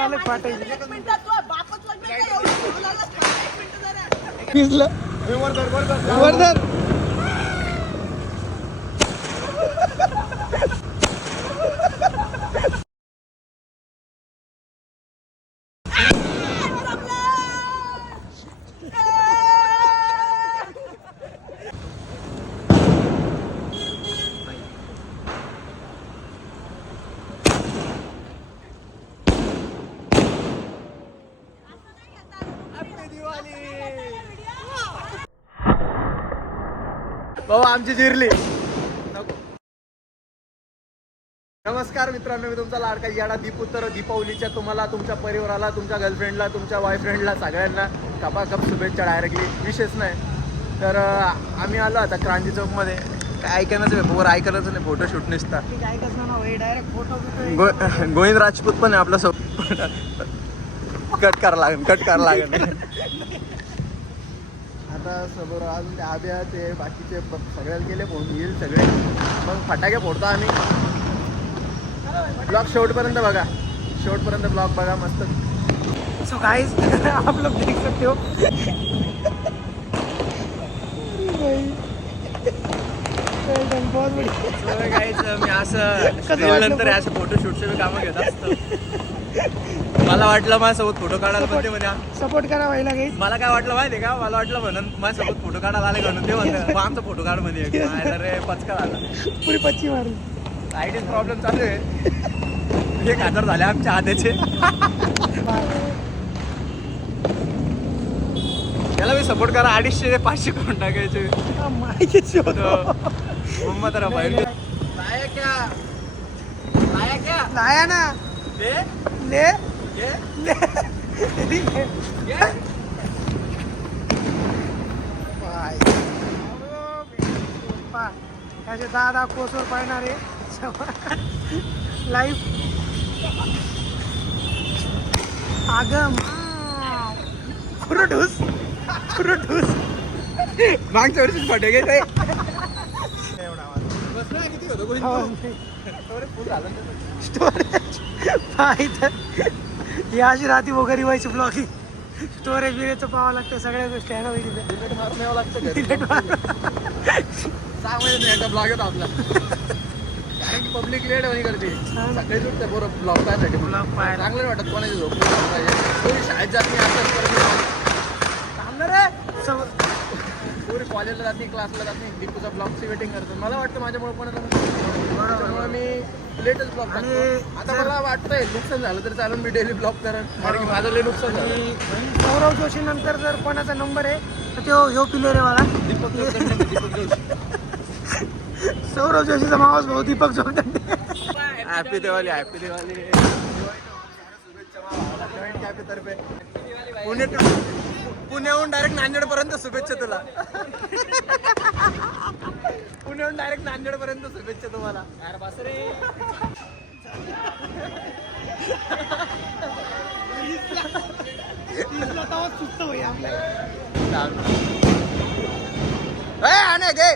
अलग फाटायची. वर्धन भाऊ आमची जिरली. नमस्कार मित्रांनो, मी तुमचा लाडका याडा दीपुत्र दीपावलीच्या तुम्हाला, तुमच्या परिवाराला, तुमच्या गर्लफ्रेंडला, तुमच्या बॉयफ्रेंडला सगळ्यांना कपाकप शुभेच्छा. डायरेक्टली विशेष नाही तर आम्ही आलो आता क्रांती चौकमध्ये. काय ऐकायचं पोर ऐकायचं नाही, फोटोशूट नसता. डायरेक्ट फोटो गोविंद राजपूत पण आहे आपल्या सोबत. कट करा लागेल. आता समोर अजून ते आब्या ते बाकीचे सगळ्याला गेले फोन येईल सगळे. मग फटाके फोडतो आम्ही. ब्लॉग शेवटपर्यंत बघा, ब्लॉग बघा मस्त. सो गाइस आप लोग देख सकते हो बहुत बढिया गाईज मी असं नंतर असं फोटोशूटचे मी कामं घेत असतो. मला वाटलं माझ्यासोबत फोटो काढायला पण ते म्हणे सपोर्ट करा व्हायला गाइस. मला काय वाटलं माहिती का, मला वाटलं म्हणून माझ्यासोबत फोटो काढायला आले म्हणून ते म्हणतं आमचा फोटो काढ मध्ये. अरे पचका झाला, पुरी पच्ची मारली. आयडीच प्रॉब्लेम चालू आहे. 1000 झाले आमच्या आधीचे. याला मी सपोर्ट करा. 250 ते 500 करून टाकायचे. मम्मा तर पाहिजे लाया ना ले त्याचे 10 कोसवर पाळणारे लाईव्ह आगम फ्रुटूस मागच्या वर्षी फटे गेले. ही अशी राहती वगैरे व्हायची ब्लॉगिंग. स्टोरेज बिरेजचं पाहावं लागतं, सगळ्या गोष्टी आहे ना वगैरे. डिलेट मारून यावं लागतं. 6 महिने एकदा ब्लॉग येतो आपला. कारण की पब्लिक लेट वगैरे करते. सकाळी सुटते बरोबर ब्लॉग पाहायसाठी. ब्लॉग पाहायला चांगलं नाही वाटत कोणाची झोप कोणी शाळेत जात नाही, कोणी कॉलेजला जात नाही, क्लासला जात नाही, दीपूचा ब्लॉगची वेटिंग करतो. मला वाटतं माझ्यामुळे कोणाला त्यामुळे मी लेटेस्ट ब्लॉग करतो. आता मला वाटतंय नुकसान झालं तरी चालून मी डेली ब्लॉग करेन, कारण की माझं लय नुकसान झालं. सौरव जोशी नंतर जर कोणाचा नंबर आहे तर तो ह्यो पिले रे मला. दीपक जोशी. सौरव जोशीचा मावस भाऊ दीपक जोशी. हॅपी दिवाळी. तर्फे पुण्याहून डायरेक्ट नांदेड पर्यंत शुभेच्छा तुला. पुण्याहून डायरेक्ट नांदेड पर्यंत शुभेच्छा तुम्हाला. यार बस रे. घे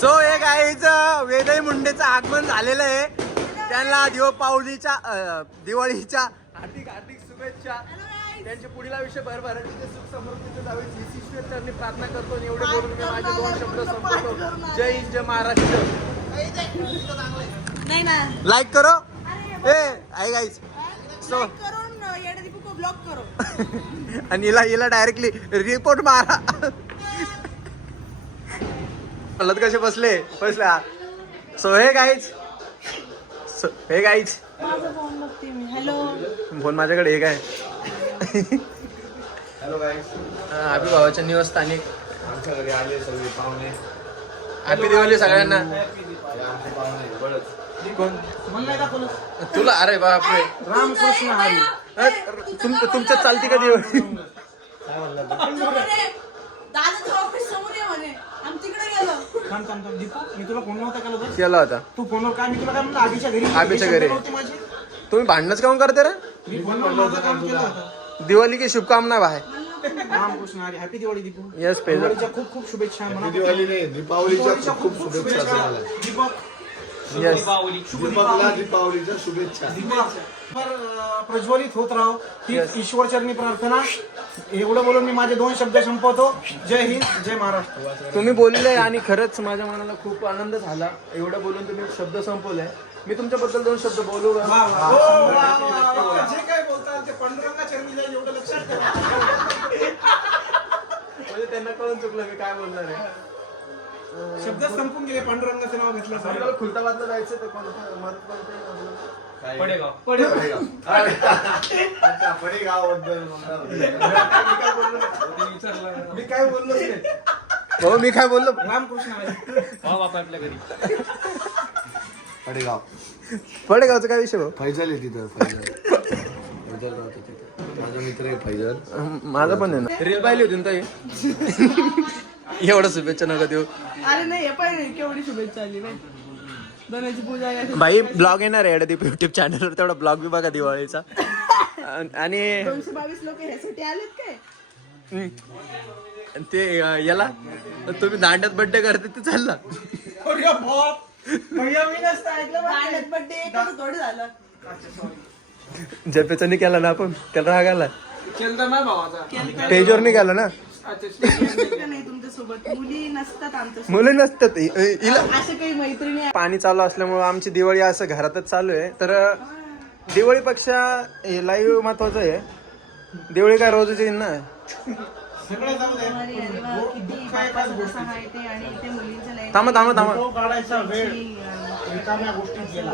सो हे गाईचं वेदई मुंडेचं आगमन झालेलं आहे. त्यांना दिवाळीच्या हार्दिक शुभेच्छा. त्यांचे पुढील आयुष्य भरभराटीचे सुख समृद्धीचे जावे हीच ईश्वरचरणी प्रार्थना करतो. आणि एवढे बोलून मी माझे 2 शब्द संपवतो. जय हिंद, जय महाराष्ट्र. लाईक करो. आई गाईज सो आणि हिला डायरेक्टली रिपोर्ट मारा. हलत कसे बसले. सो हे गाईज फोन माझ्याकडे. एक आहे हॅलो गाईज. अभि भावाच्या निवासस्थानी आमच्या घरी आले सगळे पाहुणे. हॅपी दिवाळी सगळ्यांना. कोण तुला? अरे बापरे. रामकृष्ण हरी. तुमच्या चालती का दिवाळी? थांब थांब थांब दीपू, मी तुला फोन नव्हता केला होता. केला होता तू फोनवर काय मी तुला काय म्हणलं आधीच्या घरी आधीच्या घरी. होती माझी. तुम्ही भांडणच काऊन करते रे? मी फोनवर माझं काम केलं होतं. दिवाळी की शुभकामना भाई. रामकृष्ण हरी. हॅपी दिवाळी दीपू. येस पेजर. दिवाळीच्या खूप खूप शुभेच्छा म्हणा. दिवाळी नाही, दीपावलीच्या खूप शुभेच्छा तुम्हाला. दीपक येस दीपकला दीपावलीच्या शुभेच्छा. प्रज्वलित होत राहो ही Yes. ईश्वर चरणी प्रार्थना. एवढं बोलून मी माझे 2 शब्द संपवतो. जय हिंद, जय महाराष्ट्र. तुम्ही बोलले आणि खरंच माझ्या मनाला खूप आनंद झाला. एवढं बोलून तुम्ही शब्द संपवलाय. मी तुमच्याबद्दल 2 शब्द बोलू का? वा, वा. हो, वा, वा, वा. जे काय बोलताल ते पांडुरंगा चरणी जाईल एवढं लक्षात ठेवा. म्हणजे त्यांना कळून चुकलं मी काय बोलणार आहे. शब्द संपून गेले पांडुरंगाचं नाव घेतलं सर. आपल्याला खुलताबादला जायचं तर कोणतं मत कोणतं? पडेगाव. अच्छा, पडेगावबद्दल म्हणणार होते. मी काय बोललोच नाही. हो मी काय बोललो? रामकृष्ण हरी. पडेगाव. पडेगावचा काय विषय भाऊ? फैजल आहे तिथं. फैजल राहतो तिथं. माझा मित्र आहे फैजल. माझं पण आहे ना. रील पाहिली होती ना ताई? एवढं शुभेच्छा नका देऊ. अरे नाही पण केवढी शुभेच्छा आली नाही. धनाची पूजा आहे. भाई ब्लॉग येणार आहे युट्यूब चॅनलवर. तेवढा ब्लॉग बी बघा दिवाळीचा. आणि 222 लोक ह्यासाठी आलेत काय? ते याला तुम्ही दांड्यात बर्थडे करते ते चालला. अरे बाप. भैया मी नसतं ऐकलं बरं. दांड्यात बड्डे एकच थोडं झालं. जपेचा नाही केला ना आपण. त्याला राग आला. केलता ना भावाचा. स्टेजवर नाही गेला ना. नाही तुमच्या सोबत मुली नसतात आमच्या मुलं नसतात हिला. अशा काही मैत्रिणी आहेत. पाणी चालू असल्यामुळे आमची दिवाळी असं घरातच चालू आहे. तर दिवाळीपेक्षा हे लाईव्ह महत्वाचं आहे. दिवाळी काय रोजच येईल ना. सगळं जाऊ दे. अरे अरे वा, किती बापाचं कसं आहे ते आणि इथे मुलींच्या लाईन थांबा थांबा थांबा. तो काढायचा वेळ रिकाम्या गोष्टीत गेला.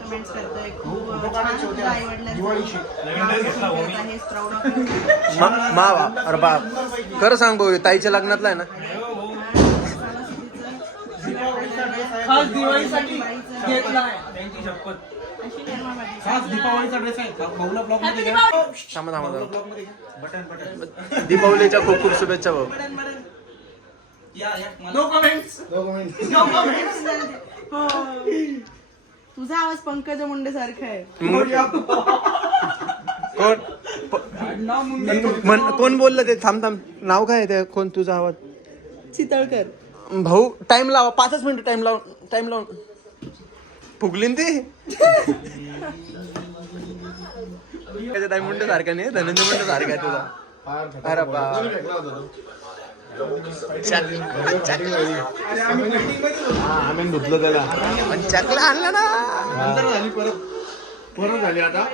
कमेंट्स करतोय खूप फोटो काढायचे होते आज. दिवाळीचे. आहे प्राऊड ऑफ मा वा अरे बाप. खरं सांग भाऊ ताईच्या लग्नातला आहे ना. खास दिवाळीसाठी घेतला त्यांची शपथ. खास दीपावलीचा ड्रेस आहे. भाऊला ब्लॉग मध्ये घ्या. थांबा थांबा थांबा. ब्लॉग मध्ये घ्या. बटन. दीपावलीच्या खूप खूप शुभेच्छा भाऊ. या नो कमेंट्स. तुझा आवाज पंकज मुंडे सारखा आहे. कोण बोललं ते? थांब थांब. नाव काय आहे ते? कोण? तुझा आवाज चितळकर. भाऊ टाइम लावा. 5 मिनिट टाइम लावून फुगलीन ती. टाइम मुंडे सारखा नाही. धनंजय मुंडे सारखा आहे तुझा. अरे बा. आम्ही धुतलं त्याला. चकला आणला ना. नंतर झाली परत झाली आता.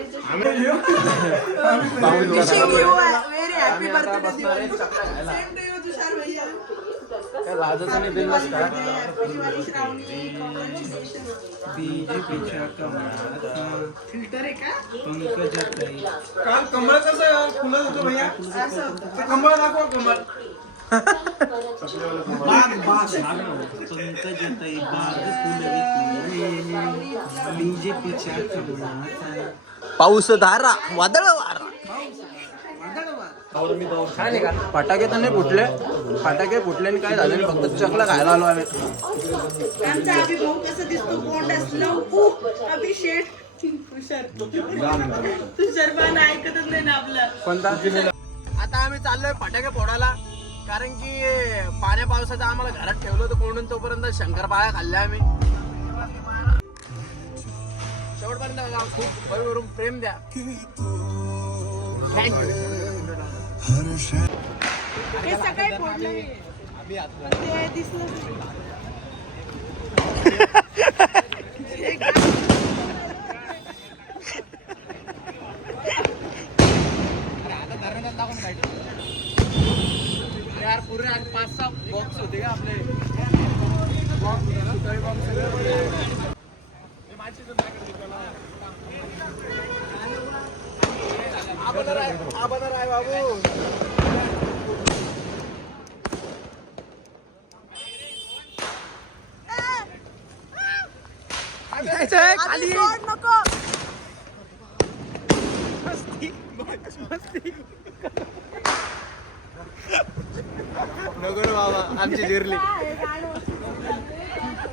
Wishing you a very happy birthday Diwali. Same to you तुषार भैया. राजाचा नाही बिनधास्त का? Happy Diwali श्रावणी. Congratulations. फिल्टर आहे का? काल कमळ कसं फुलत होतं भैया? असं होतं. ते कमळ दाखवा कमळ. पाऊस धारा वादळ वारा. छान आहे का? फटाके तर नाही फुटले. फटाके फुटले आणि काय झालं नाही. फक्त चकला खायला आलो आम्ही. आमचा अभि भाऊ कसा दिसतो कोंड असलं अभिषेक तुषार पण ऐकतच नाही ना आपलं. कोणता? आता आम्ही चाललोय फटाके फोडायला. कारण की पाण्या पावसाचं आम्हाला घरात ठेवलं होतं कोंडून. तोपर्यंत शंकरपाळ्या खाल्ल्या आम्ही. शेवटपर्यंत खूप वरून प्रेम द्या. थँक्यू. हे सकाळी फोडलं हे. ते दिसलं यार पूर्ण 5-6 बॉक्स होते का आपले. आहे बाबू. खाली नको. नको रे बाबा. आमची जिरली. काय आहे? गाणं.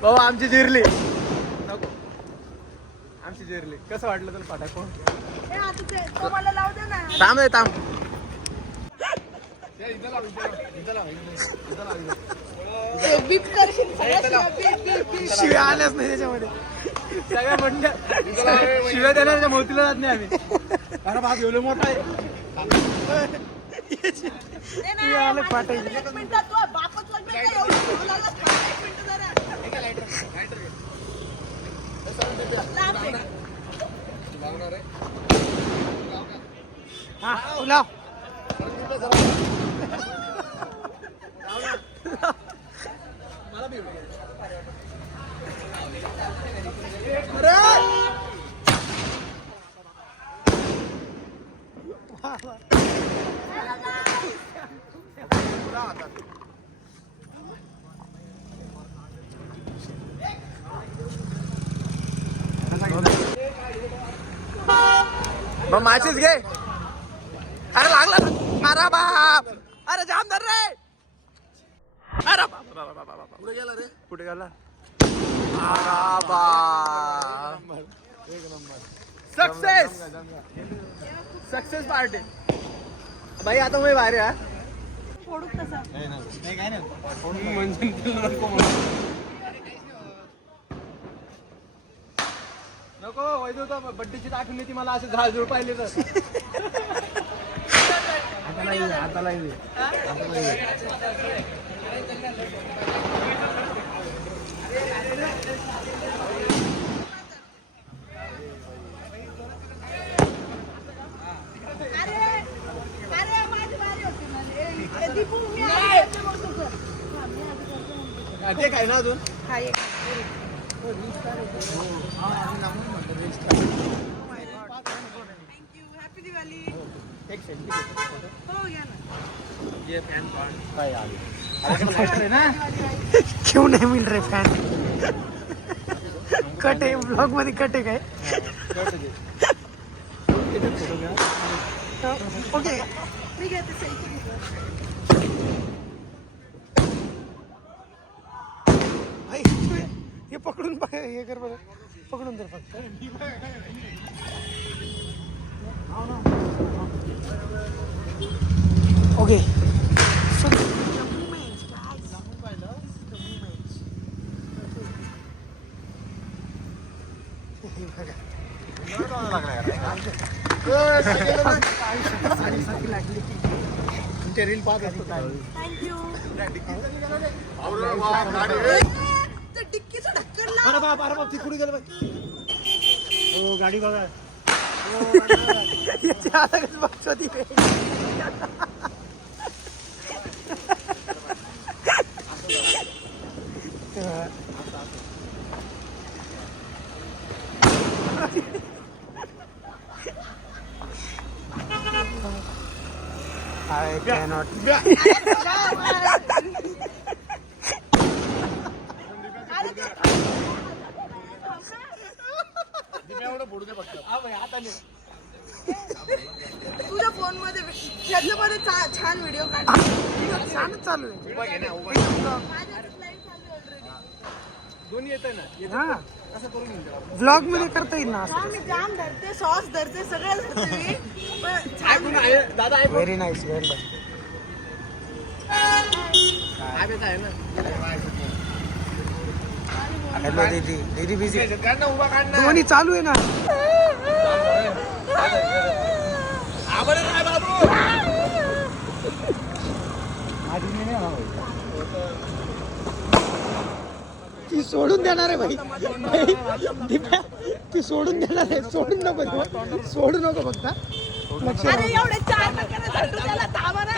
भाऊ आमची जिरली नको आमची जिरली कसं वाटलं तुला फटाको ए, आता तो मला लावू दे ना. थांब रे थांब बीप करशील सगळ्या शिव्या आल्याच नाही त्याच्यामध्ये सगळ्या म्हणल्या शिव्या देण्याच्या मोतीला जात नाही आम्ही अरे बाप एवढं मोठा आहे आलं फाटायचं एक मिनिटात तू बापच लग्न काय एवढं बोलायला थांब, एक मिनिटं जरा. लांब आहे. हा लाव मग माचीच घे अरे लागला ना. अरे बाप अरे जाम धर रे अरे बाप कुठे गेला रे कुठे गेला अरे बाप सक्सेस सक्सेस पार्टी भाई आता मी बाहेर आहे, हा फोडू तसा. नको वैद्य होता बड्डेची आठवण ती मला असे झाड पाहिले तर हाताला अरे अरे माझी बारी होती ना. ए, दीपू मी आधी करते मग तू कर. हा, मी आधी करते मग तू. ते काय ना अजून हा, एक. थँक्यू. हॅपी दिवाळी. एक सेल्फी हो घ्या ना. ये फॅन काय आले ना क्यों नहीं मिल रहे फैन कट आहे ब्लॉग मध्ये कट आहे काय ओके मी घेते सेल्फी. भाई हे पकडून बघ, हे कर बरं पकडून तर फक्त ओके तुमचे रील पाहत असतो काय थँक्यू. ते डिक्कीचं ढक्कन लाव. अरे बाप ती कुठे गेलं हो गाडी बघा आता कसं बघतो ती I cannot. तुझ्या फोन मध्ये त्याच्यामध्ये छान व्हिडिओ काढ. छानच चालू आहे माझ्याकडे live चालू आहे already. दोन्ही येत ना हा कसं करून घेऊन ब्लॉग मध्ये करता येईल ना हा, मी जाम धरते सॉस धरते सगळं धरते मी पण छान video. दादा आहे व्हेरी नाईस व्हेरी आहे ना हॅलो दीदी दीदी बिझी काढ ना उभा काढ ना दोन्ही चालू आहे ना आवडेल काय बाबू ती सोडून देणार आहे भाई दीपा ती सोडून देणार आहे सोडून नको देऊ. सोडू नको फक्त लक्ष अरे एवढे 4 टक्के धरतो त्याला थांबा ना.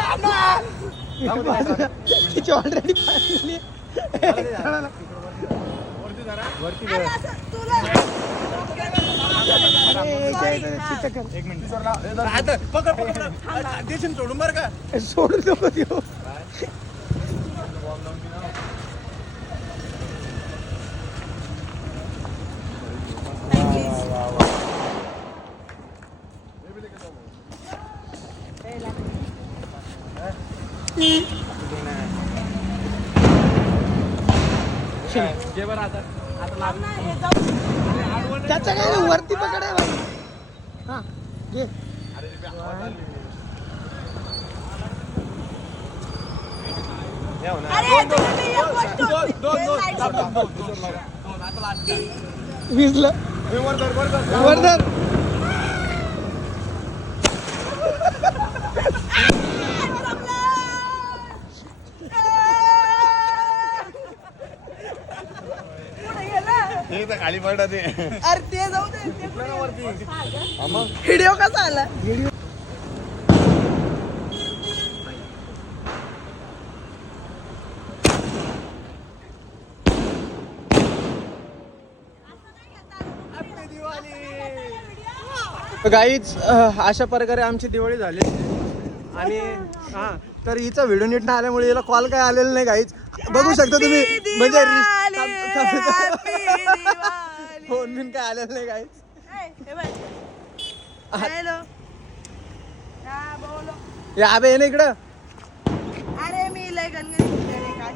तिची ऑलरेडी पाहिली अरे असं तुला एक मिनिट पकड देशील सोडून बरं का सोडून नको देऊ घे बरं आता थांब ना, हे जाऊ. त्याचं काय नाही, वरती पकड आहे भाई. हा घे. अरे तुला ते एक गोष्ट होती. हे light विजलं वरधर. पुढे गेलं. खाली पडा ते अरे ते जाऊ दे, ते पुढे गेलं. हा का? मग व्हिडिओ कसा आला? गाईच अशा प्रकारे आमची दिवाळी झाली आणि हा तर हिचा व्हिडिओ नीट नाही आल्यामुळे हिला कॉल काय आलेला नाही गाईच बघू शकता तुम्ही म्हणजे फोन बिन काय आलेलं नाही गाईच हॅलो. हा बोलो. या आबे ये ना इकडं अरे मी लय गणगणित आहे, काय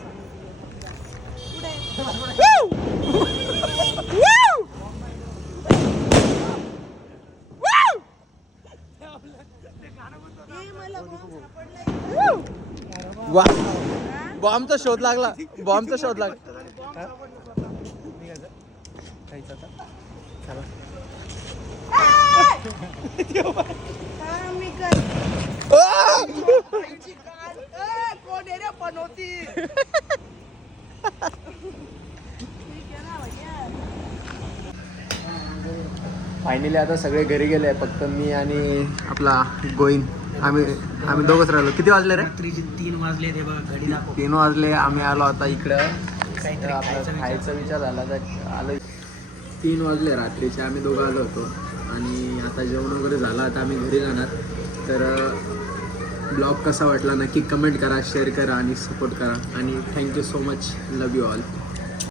वा बॉम्बचा शोध लागला बॉम्बचा शोध लागला मी कर कोण आहे रे पनोती? फायनली आता सगळे घरी गेले फक्त मी आणि आपला गोईन आम्ही दोघंच राहिलो. किती वाजले रे? रात्रीचे 3 वाजले ते बघा घडी दाखव. 3 वाजले. आम्ही आलो आता इकडं आपलं खायचा विचार झाला तर आलो. 3 वाजले रात्रीचे आम्ही दोघं आलो होतो आणि आता जेवण वगैरे झालं. आता आम्ही घरी जाणार. तर ब्लॉग कसा वाटला नक्की कमेंट करा, शेअर करा आणि सपोर्ट करा आणि thank you so much. Love you all.